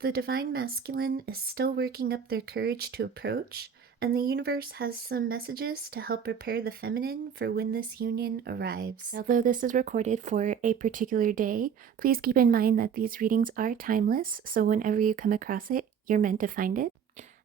The divine masculine is still working up their courage to approach, and the universe has some messages to help prepare the feminine for when this union arrives. Although this is recorded for a particular day, please keep in mind that these readings are timeless, so whenever you come across it, you're meant to find it,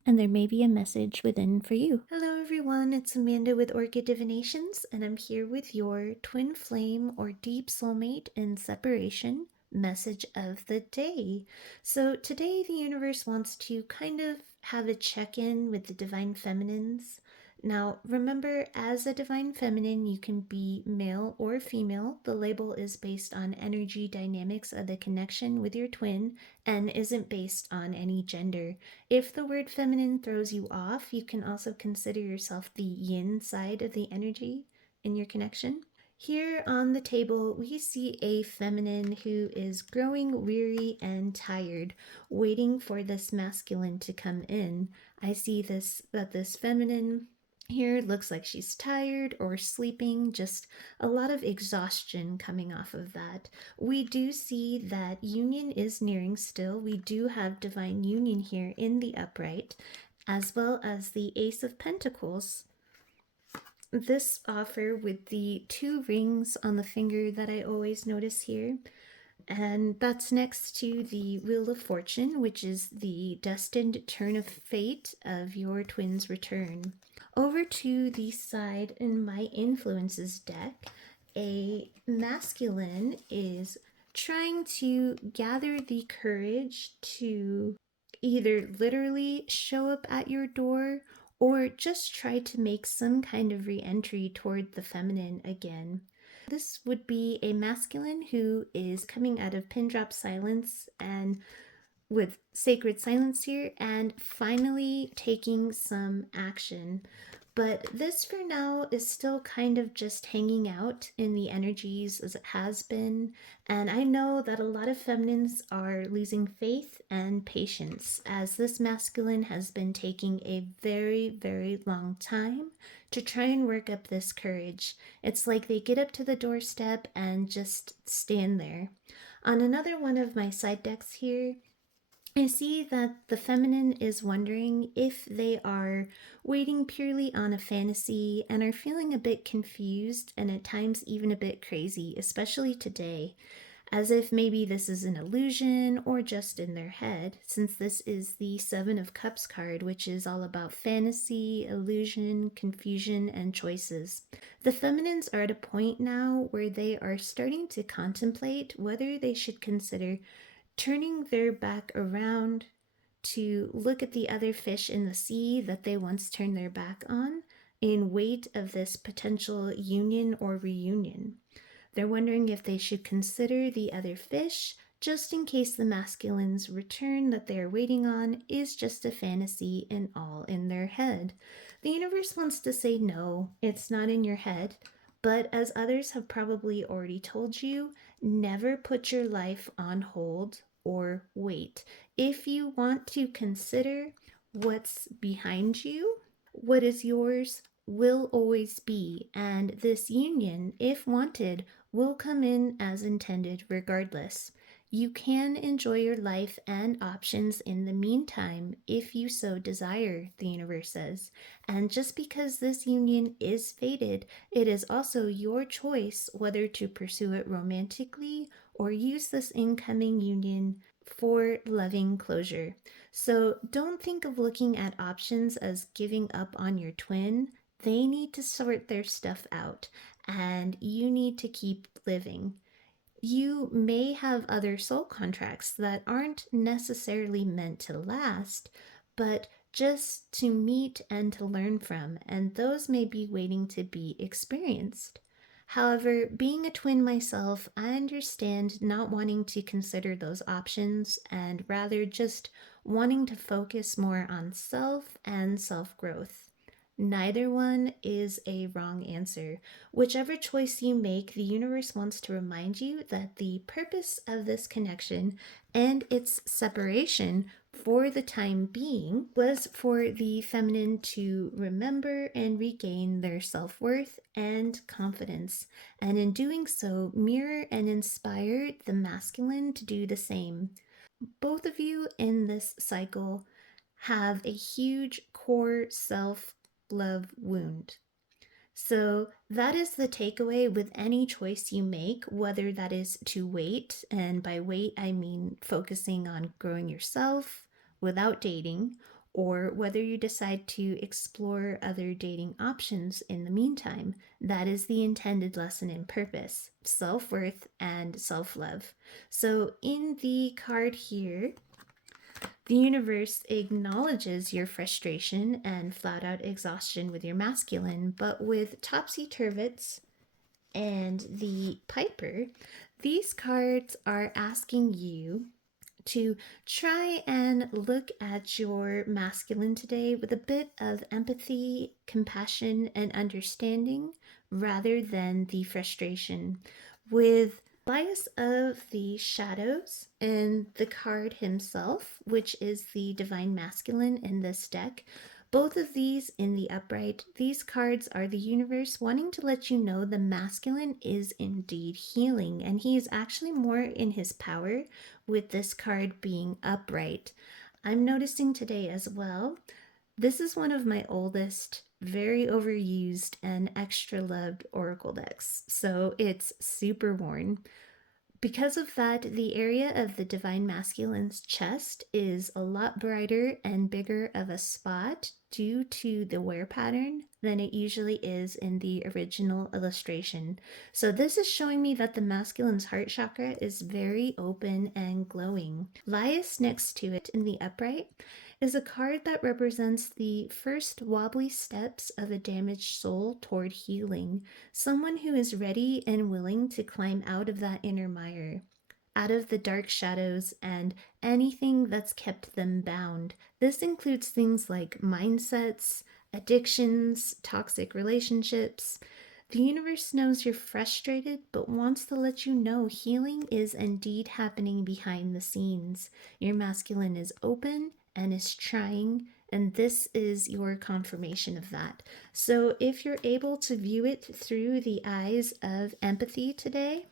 and there may be a message within for you. Hello everyone, it's Amanda with Orchid Divinations, and I'm here with your twin flame or deep soulmate in separation message of the day. So today the universe wants to kind of have a check-in with the divine feminines. Now, remember, as a divine feminine, you can be male or female. The label is based on energy dynamics of the connection with your twin and isn't based on any gender. If the word feminine throws you off, you can also consider yourself the yin side of the energy in your connection. Here on the table, we see a feminine who is growing weary and tired, waiting for this masculine to come in. I see that this feminine here looks like she's tired or sleeping, just a lot of exhaustion coming off of that. We do see that union is nearing still. We do have divine union here in the upright, as well as the Ace of Pentacles. This offer with the 2 rings on the finger that I always notice here. And that's next to the Wheel of Fortune, which is the destined turn of fate of your twin's return. Over to the side in my influences deck, a masculine is trying to gather the courage to either literally show up at your door or just try to make some kind of re-entry toward the feminine again. This would be a masculine who is coming out of pin drop silence and with sacred silence here and finally taking some action. But this for now is still kind of just hanging out in the energies as it has been. And I know that a lot of feminines are losing faith and patience as this masculine has been taking a very, very long time to try and work up this courage. It's like they get up to the doorstep and just stand there. On another one of my side decks here, I see that the feminine is wondering if they are waiting purely on a fantasy and are feeling a bit confused and at times even a bit crazy, especially today, as if maybe this is an illusion or just in their head, since this is the 7 of Cups card, which is all about fantasy, illusion, confusion, and choices. The feminines are at a point now where they are starting to contemplate whether they should consider turning their back around to look at the other fish in the sea that they once turned their back on in wait of this potential union or reunion. They're wondering if they should consider the other fish just in case the masculine's return that they're waiting on is just a fantasy and all in their head. The universe wants to say no, it's not in your head. But as others have probably already told you, never put your life on hold or wait. If you want to consider what's behind you, what is yours will always be, and this union, if wanted, will come in as intended regardless. You can enjoy your life and options in the meantime if you so desire, the universe says. And just because this union is fated, it is also your choice whether to pursue it romantically or use this incoming union for loving closure. So don't think of looking at options as giving up on your twin. They need to sort their stuff out, and you need to keep living. You may have other soul contracts that aren't necessarily meant to last, but just to meet and to learn from, and those may be waiting to be experienced. However, being a twin myself, I understand not wanting to consider those options and rather just wanting to focus more on self and self growth. Neither one is a wrong answer. Whichever choice you make, the universe wants to remind you that the purpose of this connection and its separation for the time being was for the feminine to remember and regain their self-worth and confidence, and in doing so, mirror and inspire the masculine to do the same. Both of you in this cycle have a huge core self-love wound. So that is the takeaway with any choice you make, whether that is to wait, and by wait I mean focusing on growing yourself without dating, or whether you decide to explore other dating options in the meantime. That is the intended lesson and purpose: self-worth and self-love. So in the card here, the universe acknowledges your frustration and flat out exhaustion with your masculine, but with Topsy Turvets and the Piper, these cards are asking you to try and look at your masculine today with a bit of empathy, compassion, and understanding rather than the frustration. With bias of the shadows and the card himself, which is the divine masculine in this deck, both of these in the upright, these cards are the universe wanting to let you know the masculine is indeed healing, and he is actually more in his power with this card being upright. I'm noticing today as well, this is one of my oldest, very overused, and extra loved oracle decks, so it's super worn. Because of that, the area of the Divine Masculine's chest is a lot brighter and bigger of a spot due to the wear pattern than it usually is in the original illustration. So this is showing me that the masculine's heart chakra is very open and glowing. Laius next to it in the upright is a card that represents the first wobbly steps of a damaged soul toward healing, someone who is ready and willing to climb out of that inner mire, out of the dark shadows and anything that's kept them bound. This includes things like mindsets, addictions, toxic relationships. The universe knows you're frustrated, but wants to let you know healing is indeed happening behind the scenes. Your masculine is open and is trying, and this is your confirmation of that. So if you're able to view it through the eyes of empathy today,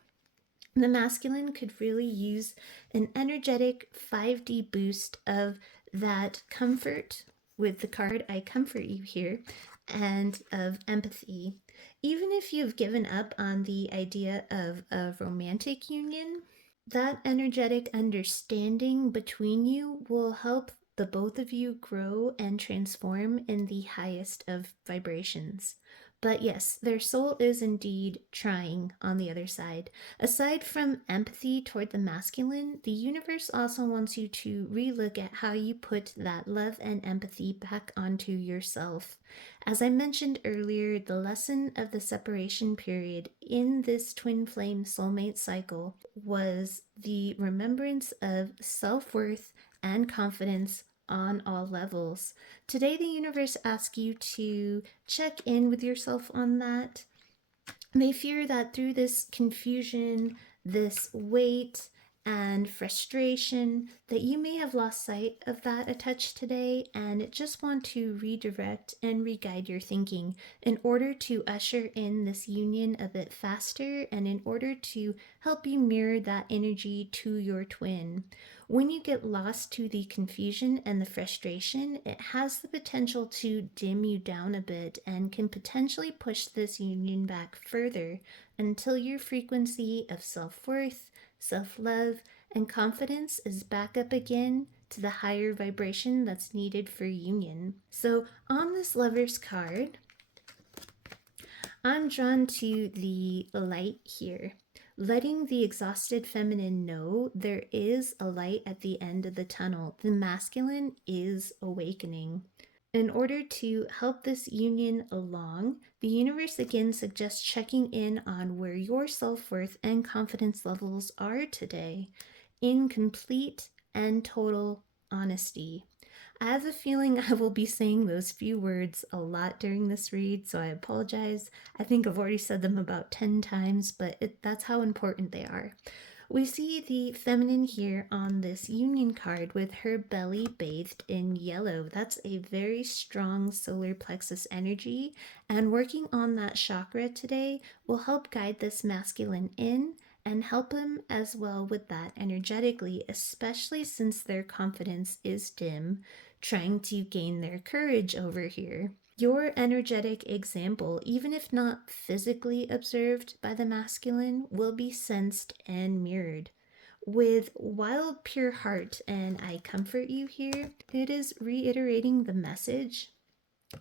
the masculine could really use an energetic 5D boost of that comfort with the card I Comfort You here, and of empathy. Even if you've given up on the idea of a romantic union, that energetic understanding between you will help the both of you grow and transform in the highest of vibrations. But yes, their soul is indeed trying on the other side. Aside from empathy toward the masculine, the universe also wants you to relook at how you put that love and empathy back onto yourself. As I mentioned earlier, the lesson of the separation period in this twin flame soulmate cycle was the remembrance of self-worth and confidence on all levels. Today, the universe asks you to check in with yourself on that. They fear that through this confusion, this weight, and frustration, that you may have lost sight of that a touch today and just want to redirect and re-guide your thinking in order to usher in this union a bit faster and in order to help you mirror that energy to your twin. When you get lost to the confusion and the frustration, it has the potential to dim you down a bit and can potentially push this union back further until your frequency of self-worth, self-love, and confidence is back up again to the higher vibration that's needed for union. So on this Lover's card, I'm drawn to the light here, letting the exhausted feminine know there is a light at the end of the tunnel. The masculine is awakening. In order to help this union along, the universe again suggests checking in on where your self-worth and confidence levels are today, in complete and total honesty. I have a feeling I will be saying those few words a lot during this read, so I apologize. I think I've already said them about 10 times, but that's how important they are. We see the feminine here on this union card with her belly bathed in yellow. That's a very strong solar plexus energy, and working on that chakra today will help guide this masculine in and help them as well with that energetically, especially since their confidence is dim, trying to gain their courage over here. Your energetic example, even if not physically observed by the masculine, will be sensed and mirrored. With wild, pure heart, and I comfort you here, it is reiterating the message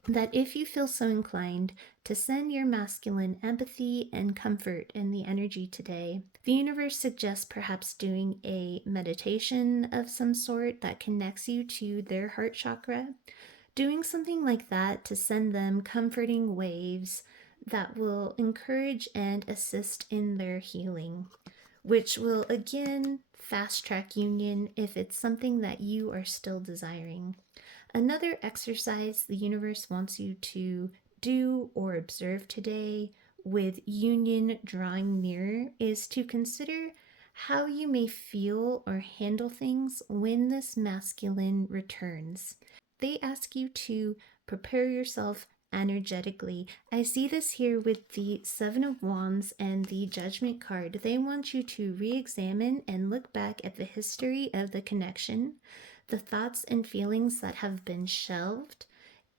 that if you feel so inclined to send your masculine empathy and comfort in the energy today, the universe suggests perhaps doing a meditation of some sort that connects you to their heart chakra. Doing something like that to send them comforting waves that will encourage and assist in their healing, which will again fast track union if it's something that you are still desiring. Another exercise the universe wants you to do or observe today with union drawing near is to consider how you may feel or handle things when this masculine returns. They ask you to prepare yourself energetically. I see this here with the Seven of Wands and the Judgment card. They want you to re examine and look back at the history of the connection, the thoughts and feelings that have been shelved.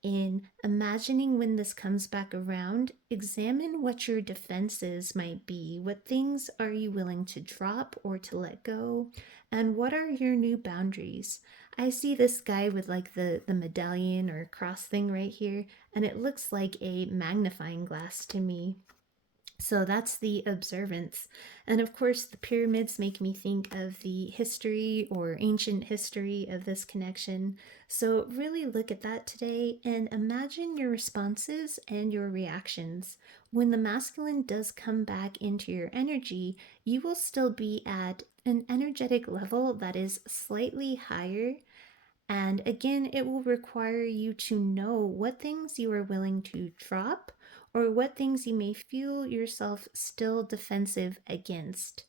In imagining when this comes back around, examine what your defenses might be. What things are you willing to drop or to let go? And what are your new boundaries? I see this guy with like the medallion or cross thing right here, and it looks like a magnifying glass to me. So that's the observance. And of course, the pyramids make me think of the history or ancient history of this connection. So really look at that today and imagine your responses and your reactions. When the masculine does come back into your energy, you will still be at an energetic level that is slightly higher, and again, it will require you to know what things you are willing to drop or what things you may feel yourself still defensive against.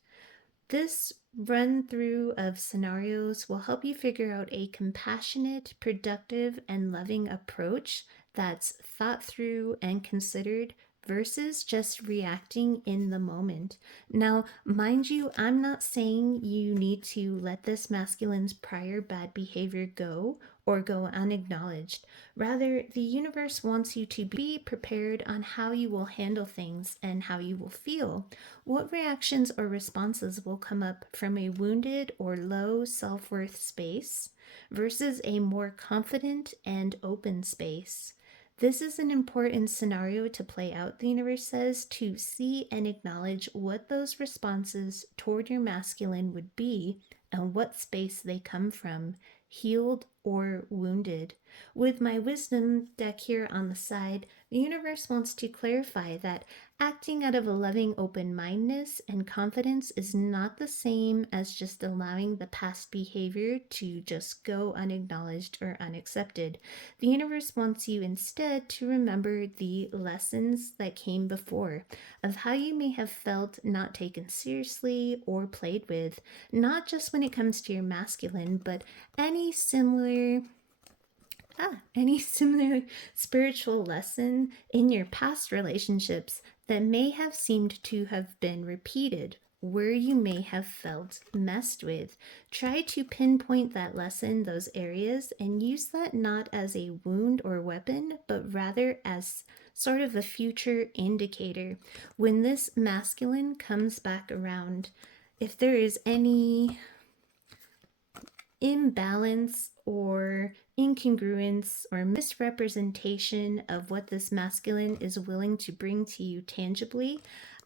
This run through of scenarios will help you figure out a compassionate, productive, and loving approach that's thought through and considered versus just reacting in the moment. Now, mind you, I'm not saying you need to let this masculine's prior bad behavior go or go unacknowledged. Rather, the universe wants you to be prepared on how you will handle things and how you will feel. What reactions or responses will come up from a wounded or low self worth space versus a more confident and open space? This is an important scenario to play out, the universe says, to see and acknowledge what those responses toward your masculine would be and what space they come from, healed or wounded. With my wisdom deck here on the side, the universe wants to clarify that acting out of a loving open mindedness and confidence is not the same as just allowing the past behavior to just go unacknowledged or unaccepted. The universe wants you instead to remember the lessons that came before, of how you may have felt not taken seriously or played with, not just when it comes to your masculine, but any similar spiritual lesson in your past relationships that may have seemed to have been repeated, where you may have felt messed with. Try to pinpoint that lesson, those areas, and use that not as a wound or weapon, but rather as sort of a future indicator. When this masculine comes back around, if there is any imbalance or incongruence or misrepresentation of what this masculine is willing to bring to you tangibly,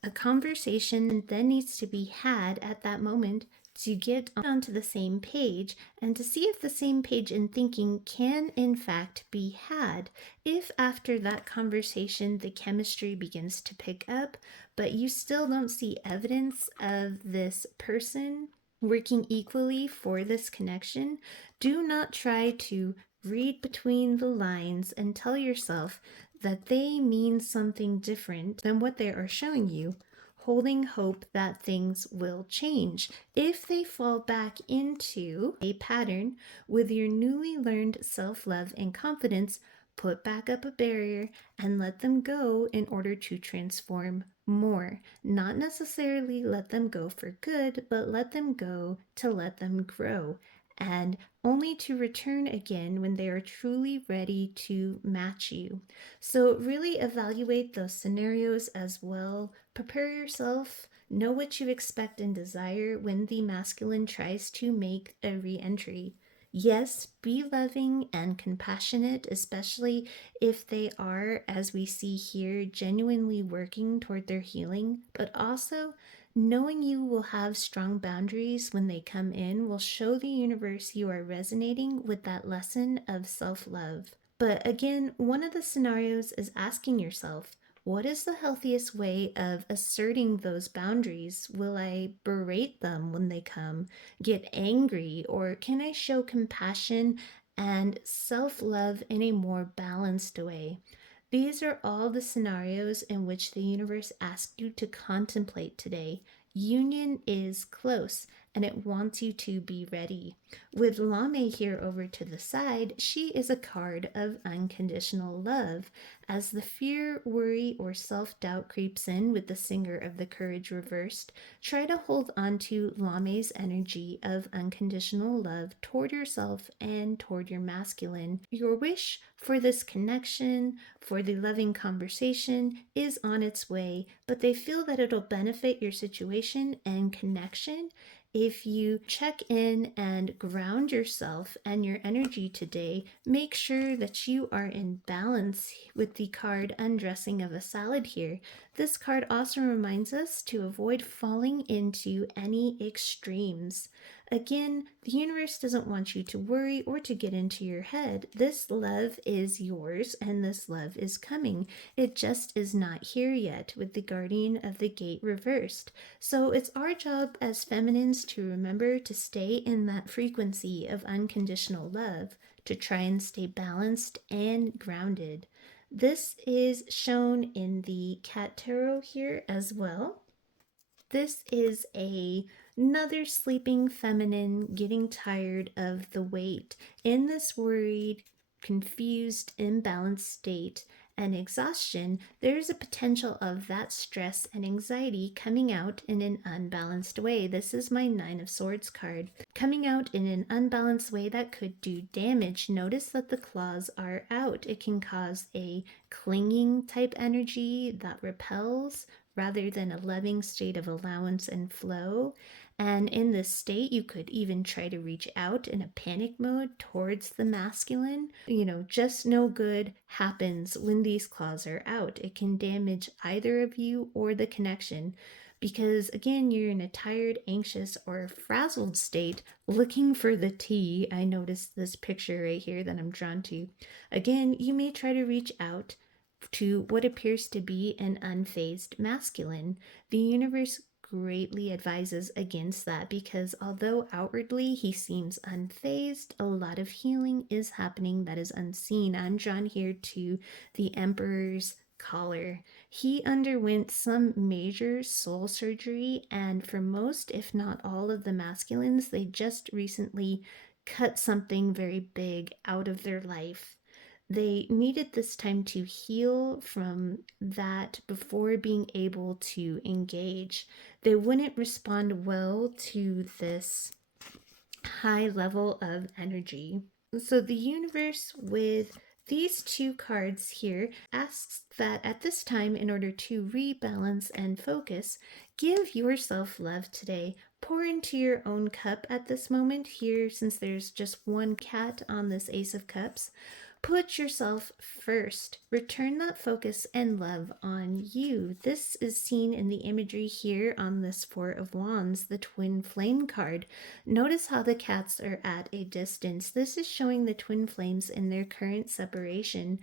a conversation then needs to be had at that moment to get onto the same page and to see if the same page in thinking can in fact be had. If after that conversation the chemistry begins to pick up, but you still don't see evidence of this person working equally for this connection, do not try to read between the lines and tell yourself that they mean something different than what they are showing you, holding hope that things will change. If they fall back into a pattern with your newly learned self-love and confidence, put back up a barrier and let them go in order to transform more. Not necessarily let them go for good, but let them go to let them grow. And only to return again when they are truly ready to match you. So, really evaluate those scenarios as well. Prepare yourself, know what you expect and desire when the masculine tries to make a re entry. Yes, be loving and compassionate, especially if they are, as we see here, genuinely working toward their healing, but also knowing you will have strong boundaries when they come in will show the universe you are resonating with that lesson of self love. But again, one of the scenarios is asking yourself, what is the healthiest way of asserting those boundaries? Will I berate them when they come, get angry, or can I show compassion and self love in a more balanced way? These are all the scenarios in which the universe asks you to contemplate today. Union is close and it wants you to be ready. With Lame here over to the side, she is a card of unconditional love. As the fear, worry, or self doubt creeps in with the Singer of the Courage reversed, try to hold on to Lame's energy of unconditional love toward yourself and toward your masculine. Your wish for this connection, for the loving conversation, is on its way, but they feel that it'll benefit your situation and connection if you check in and ground yourself and your energy today. Make sure that you are in balance with the card Undressing of a Salad here. This card also reminds us to avoid falling into any extremes. Again, the universe doesn't want you to worry or to get into your head. This love is yours and this love is coming. It just is not here yet with the Guardian of the Gate reversed. So it's our job as feminines to remember to stay in that frequency of unconditional love, to try and stay balanced and grounded. This is shown in the Cat Tarot here as well. This is another sleeping feminine getting tired of the weight. In this worried, confused, imbalanced state and exhaustion, there's a potential of that stress and anxiety coming out in an unbalanced way. This is my Nine of Swords card. Coming out in an unbalanced way that could do damage. Notice that the claws are out. It can cause a clinging type energy that repels rather than a loving state of allowance and flow. And in this state, you could even try to reach out in a panic mode towards the masculine. Just no good happens when these claws are out. It can damage either of you or the connection. Because again, you're in a tired, anxious, or frazzled state looking for the tea. I noticed this picture right here that I'm drawn to. Again, you may try to reach out to what appears to be an unfazed masculine. The universe greatly advises against that because although outwardly he seems unfazed, a lot of healing is happening that is unseen. I'm drawn here to the Emperor's collar. He underwent some major soul surgery, and for most, if not all, of the masculines, they just recently cut something very big out of their life. They needed this time to heal from that before being able to engage. They wouldn't respond well to this high level of energy. So the universe with these two cards here asks that at this time, in order to rebalance and focus, give yourself love today. Pour into your own cup at this moment here, since there's just one cat on this Ace of Cups. Put yourself first. Return that focus and love on you. This is seen in the imagery here on this Four of Wands, the Twinflame card. Notice how the cats are at a distance. This is showing the twin flames in their current separation.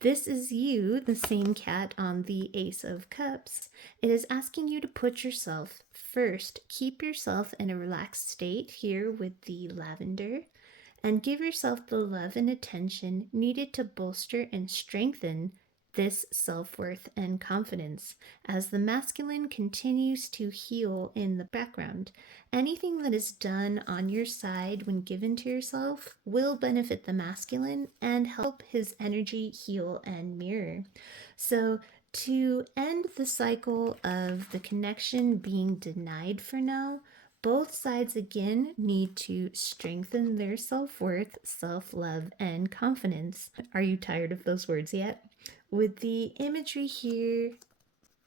This is you, the same cat on the Ace of Cups. It is asking you to put yourself first. Keep yourself in a relaxed state here with the lavender, and give yourself the love and attention needed to bolster and strengthen this self-worth and confidence as the masculine continues to heal in the background. Anything that is done on your side when given to yourself will benefit the masculine and help his energy heal and mirror. So To end the cycle of the connection being denied for now, both sides again need to strengthen their self worth, self love, and confidence. Are you tired of those words yet? With the imagery here,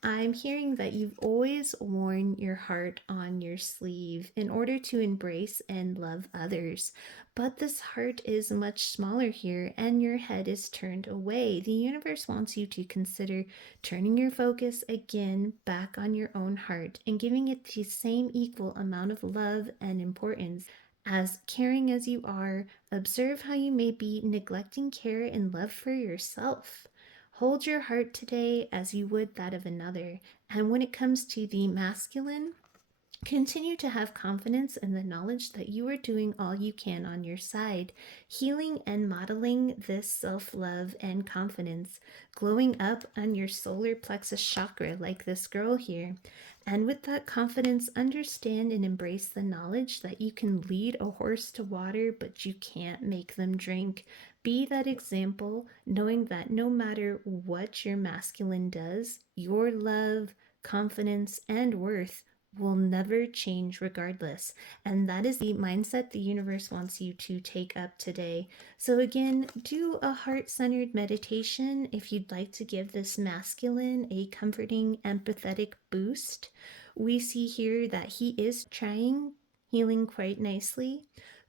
I'm hearing that you've always worn your heart on your sleeve in order to embrace and love others. But this heart is much smaller here and your head is turned away. The universe wants you to consider turning your focus again back on your own heart and giving it the same equal amount of love and importance. As caring as you are, observe how you may be neglecting care and love for yourself. Hold your heart today as you would that of another. And when it comes to the masculine, continue to have confidence in the knowledge that you are doing all you can on your side, healing and modeling this self love and confidence, glowing up on your solar plexus chakra like this girl here. And with that confidence, understand and embrace the knowledge that you can lead a horse to water, but you can't make them drink. Be that example, knowing that no matter what your masculine does, your love, confidence, and worth will never change regardless. And that is the mindset the universe wants you to take up today. So, again, do a heart centered meditation if you'd like to give this masculine a comforting, empathetic boost. We see here that he is trying, healing quite nicely.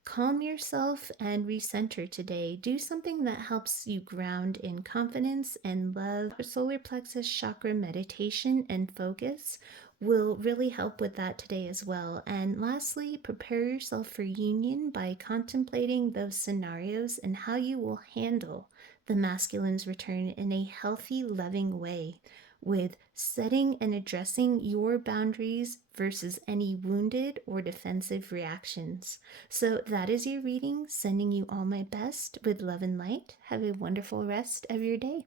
Calm yourself and recenter today. Do something that helps you ground in confidence and love. Solar plexus chakra meditation and focus will really help with that today as well. And lastly, prepare yourself for union by contemplating those scenarios and how you will handle the masculine's return in a healthy, loving way, with setting and addressing your boundaries versus any wounded or defensive reactions. So that is your reading. Sending you all my best with love and light. Have a wonderful rest of your day.